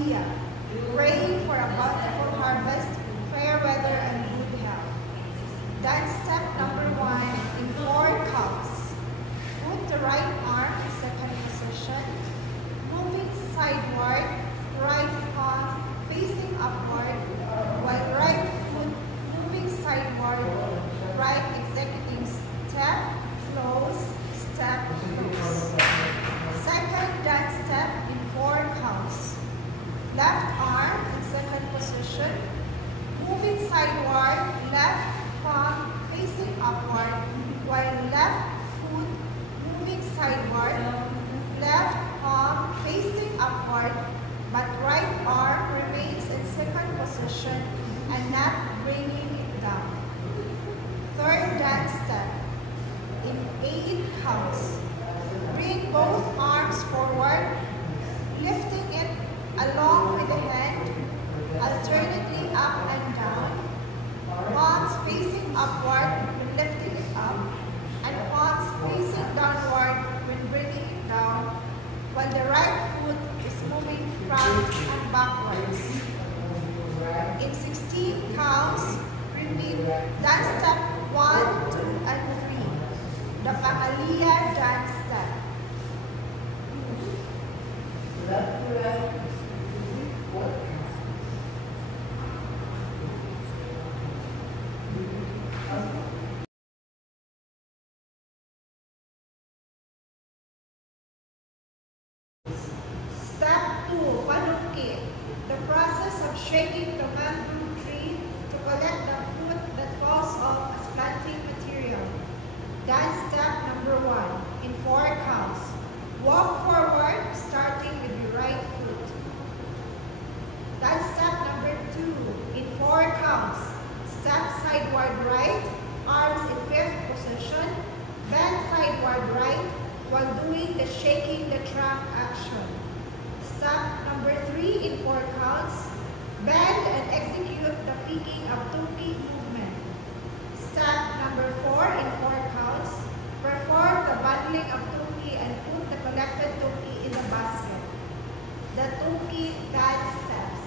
Aliyah, praying for a bountiful harvest, fair weather, and good health. Dance step number 1 in 4 counts. Put the right arm in second position, moving sideward, right palm facing upward, while right foot moving sideward, right executing step, close, step, close. Second dance step in 4 counts. Left arm in second position, moving sideward, left palm facing upward, while left foot moving sideward, left palm facing upward, but right arm remains in second position and not bringing it down. Third dance step in 8 counts. Bring both arms forward, lifting it along with the hand, alternately up and down. Palms facing upward when lifting it up, and palms facing downward when bringing it down, while the right foot is moving front and backwards. In 16 counts, repeat dance step 1, 2, and 3, the Pang-Aliyah dance step. Step 2, Panukit, the process of shaking the mangrove tree to collect the fruit that falls off as planting material. Dance step number 1 in 4 counts. Walk forward, starting with your right foot. Dance step number 2 in 4 counts. Step sideward right, arms in 5th position, bend sideward right while doing the shaking the trunk action. Step number 3 in 4 counts. Bend and execute the picking of tupi movement. Step number 4 in 4 counts. Perform the bundling of tupi and put the collected tupi in the basket. The tupi dance steps.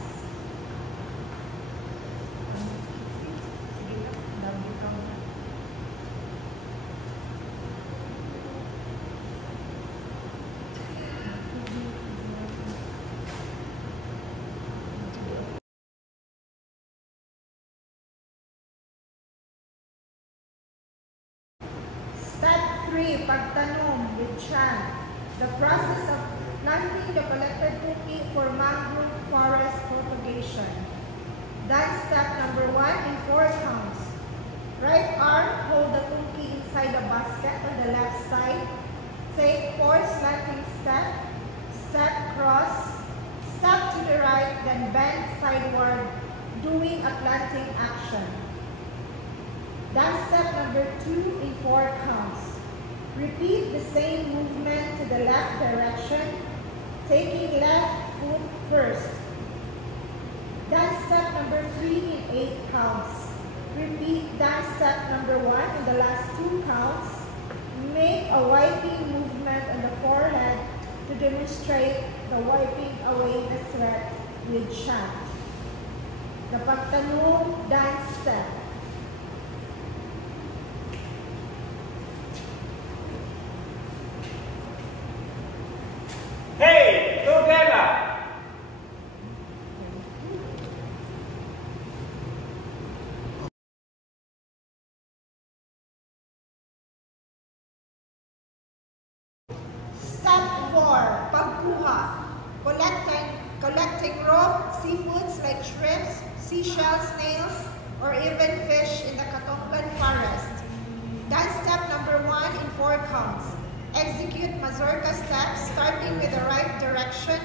Step 3, Pagtanom with chant. The process of planting the collected tupi for mangrove forest propagation. Dance step number 1 in 4 counts. Right arm, hold the tupi inside the basket on the left side. Take 4 slanting step, step cross, step to the right, then bend sideward, doing a planting action. Dance step number 2 in 4 counts. Repeat the same movement to the left direction, taking left foot first. Dance step number 3 in 8 counts. Repeat dance step number 1 in the last 2 counts. Make a wiping movement on the forehead to demonstrate the wiping away the sweat with chant. The Pagtanom dance step. Hey, together! Step 4, Pagkuha. Collecting raw seafoods like shrimps, seashells, snails, or even fish in the Katonggan forest. Dance step number 1 in 4 counts. Execute mazurka steps starting with the right direction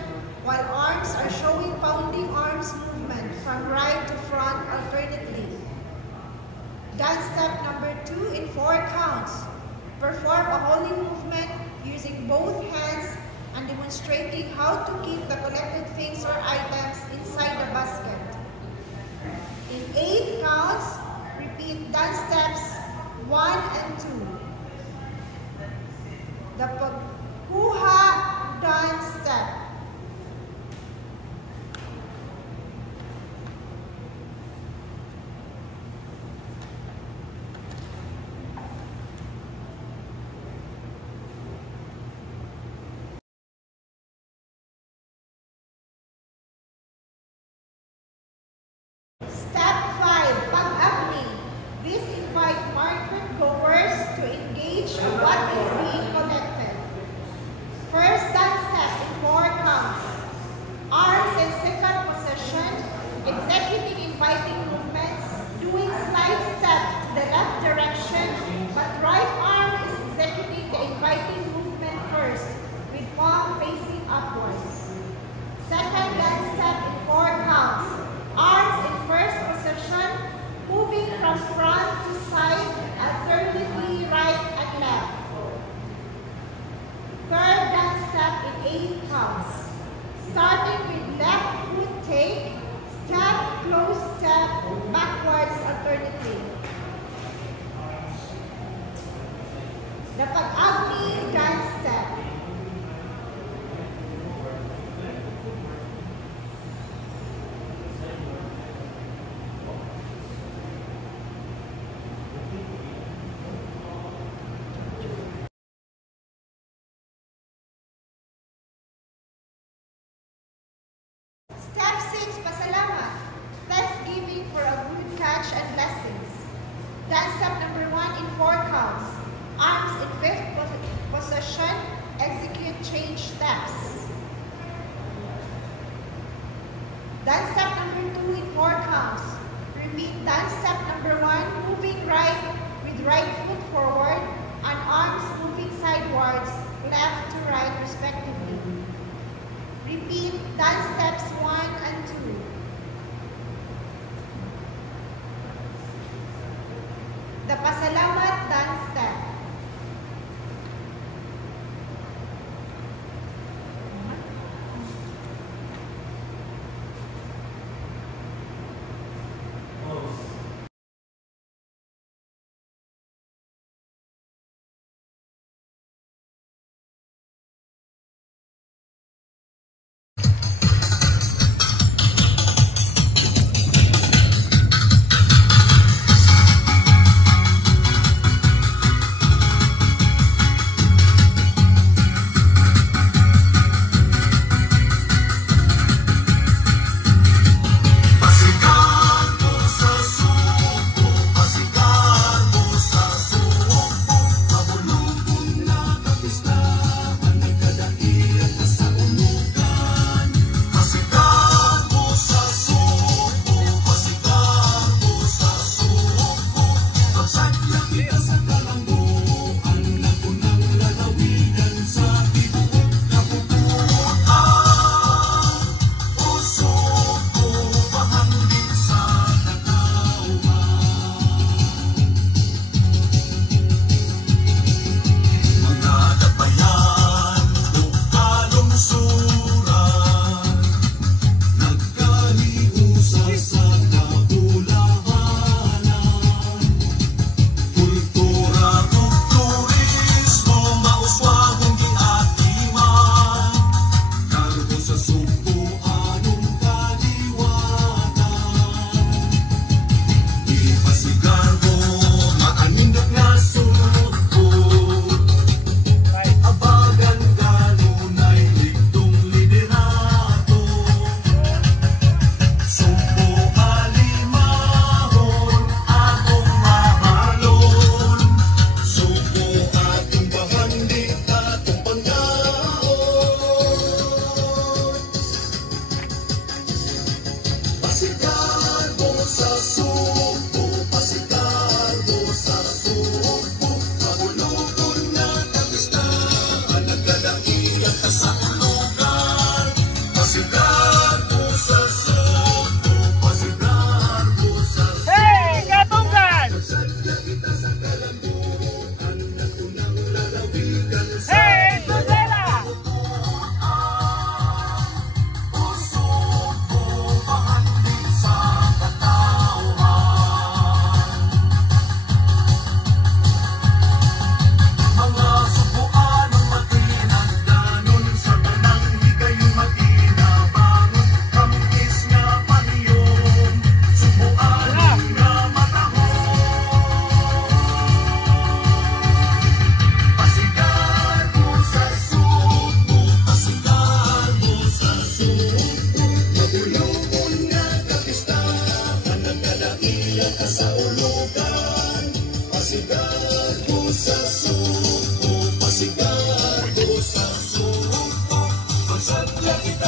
while arms are showing pounding arms movement from right to front alternately. Dance step number 2 in 4 counts. Perform a holy movement using both hands and demonstrating how to keep the collected things or items inside the basket. In 8 counts, repeat dance steps 1 and 2. The Pagkuha dance step. 8 counts. Starting with left foot take, step, close step, backwards alternative. The Pag-Agni dance step. Step 6, Pasalamat. Thanksgiving for a good catch and blessings. Dance step number 1 in 4 counts. Arms in 5th position. Execute change steps. Dance step number 2 in 4 counts. Repeat dance step number 1, moving right with right foot forward and arms moving sidewards, left to right respectively. Repeat dance steps 1 and 2. The Pasalamat dance step.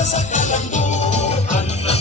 Sa kalambuan na